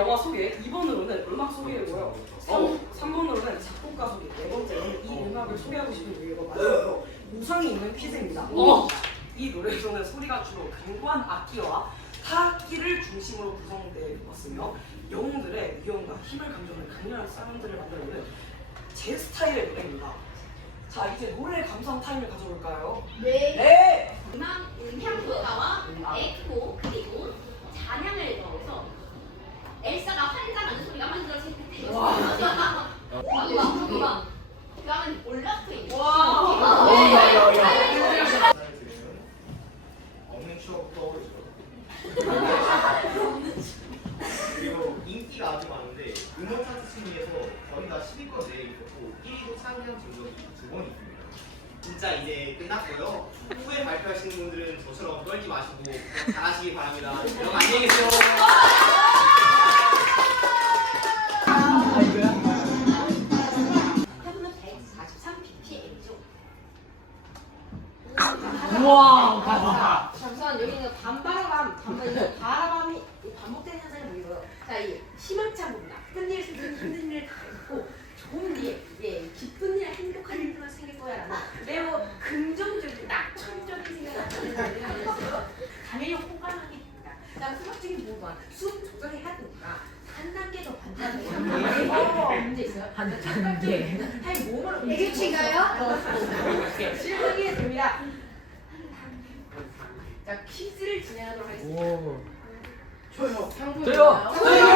영화 소개, 2번으로는 음악 소개이고요. 3, 3번으로는 작곡가 소개, 네 번째로는 이 음악을 소개하고 싶은 이유가 마지막으로 우상이 있는 퀴즈입니다. 어. 이 노래에서는 소리가 주로 견고한 악기와 타악기를 중심으로 구성되어 왔으며 영웅들의 위험과 힘을 감정하는 강렬한 사운드를 만들어내는 제 스타일의 노래입니다. 자 이제 노래 감상 타임을 가져볼까요? 네. 네! 음악, 음향 효과와 에코 그리고 잔향을 넣어서 엘사가 환장하는 소리가 만들어질 때 와. 음악 음악 그다음은 올라프 와. 인사를 드리면 없는 추억 떠오르죠. 그리고 인기가 아주 많은데 순위에서 거의 다 10위권 내에 있었고 1위도 창의한 증거이 두번 있습니다. 진짜 이제 끝났고요. 후에 발표하시는 분들은 저처럼 떨지 마시고 그냥 잘하시기 바랍니다. 여러분 안녕히 계세요. 태분은 143 ppm이죠 우와. 잠깐 여기는 반바라밤, 반반 이거 바라밤이 반복되는 현상이 보이고요. 자, 이 희망찬 부분, 나쁜 일, 슬픈 힘든 일다 있고 좋은 일, 예, 기쁜 일, 행복한 일들만 생길 거야라는 매우 긍정적인, 낙천적인 생각을 가지는 하면서 당연히 호감하게 됩니다. 자, 수학적인 부분, 수업 조절해야 되니까 한 단계 더 반단계 한 문제 있어요? 한첫 단계. 할 몸을 애교치가요? 질문이 됩니다. 자, 퀴즈를 진행하도록 하겠습니다. 오. 조용. 저요. 조용. 조용.